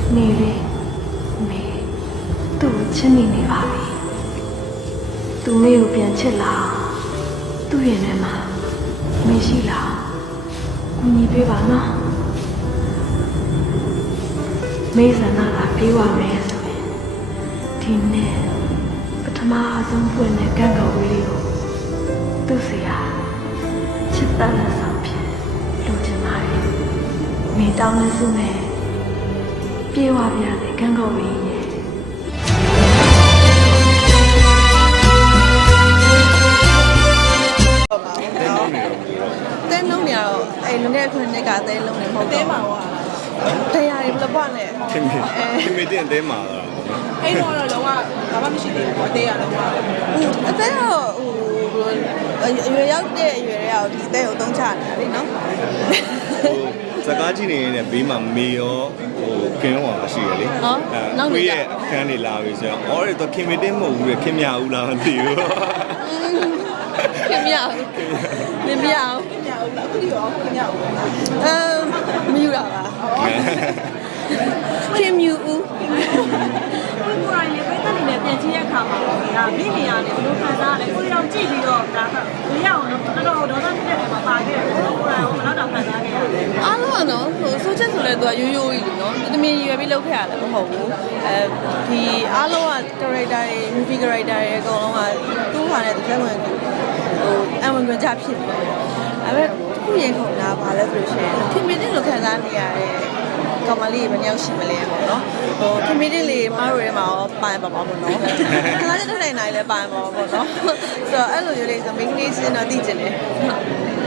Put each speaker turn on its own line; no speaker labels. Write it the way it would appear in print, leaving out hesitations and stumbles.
နေလေမေသူ့ကိုချစ်မိနေပါပြီသူမေကိုပြန်ချစ်လာသူ့ရင်ထဲမှာမေရှိလာကူညီပေးပါနော်မေဆန္ဒကပြေးဝမယ်ဆိုရင်ဒီနေ့ပထမအဆုံးဖွင့်တဲ့ကံကောင်းလေးကိုသူ့စီဟာချစ်တဲ့ဆောင်ဖြစ်လိုချင်ပါတယ်မေတောင်းလဲစုမယ်ပြေးဝပြရတဲ့ကံကောင်းလေးရဲ့
တဲလုံးနေတော့အဲ့လုံတဲ့ခွန်းကတဲလုံးနေမဟုတ်တဲမှာဟောတရားတွေဘယ်ပေါ့လဲ
ခင်မတင်တဲမှာလား
အဲ့တော့လုံးဝဘာမှမရှိသေးဘူးအသေးရလုံးဝအသေးတော့အရွယ်ရောက်တဲ့အရွယ်တွေကဒီအသေးကိုသုံးချနေတာလေနော်
စကားကြည့်နေရင်ဘေးမှာမေရောကင်းရောရှိရလေကိုရဲ့အခန်းတွေလာပြီဆိုတော့အော်တော့ခင်မတင်မဟုတ်ဘူးလေခင်မြဦးလားမသိဘူး
ခင်မြဦးလားအခုဒီရောခင်မြဦးမယူတာပါခင်မြဦး
ကိုရိုင်းလေးပဲတက်နေပြန်ကြည့်ရခါမှာဒါမိနေရတယ်ဘယ်လိုခံစားရလဲကိုရောင်ကြည့်ပြီးတော့ဒါကိုရအောင်တော့ဒေါသတက်တယ်မှာပါခဲ့တယ်ကိုရိုင်းဘယ်တော့ခံစားခဲ့ရလဲ
အားလုံးကနော်ဟိုဆိုချက်ဆိုလဲသူကရိုးရိုးကြီးနော်တမင်ရွယ်ပြီးလုပ်ခဲ့ရတယ်မဟုတ်ဘူးဒီအားလုံးက character တွေ movie character တွေအကုန်လုံးကသူ့ဟာနဲ့တစ်ဖက်ဝင်ဟိုအဝင်ကြဖြစ်တယ်အဲ့ဒါခုရင်ခုန်တာပါလဲဆိုလို့ရှိရင်ခင်မင်းတင်လို့ခံစားနေရတဲ့ကောင်မလေးဘယ်နှယောက်ရှိမလဲပေါ့နော်ဟိုခင်မင်းတင်လေးမားရိုထဲမှာရောပါပါပေါ့နော်ခဏချက်ထိုင်နိုင်လဲပါပါပေါ့နော်ဆိုတော့အဲ့လိုမျိုးလေးဆိုမိန်းကလေးစင်းတော့သိကျင်တယ်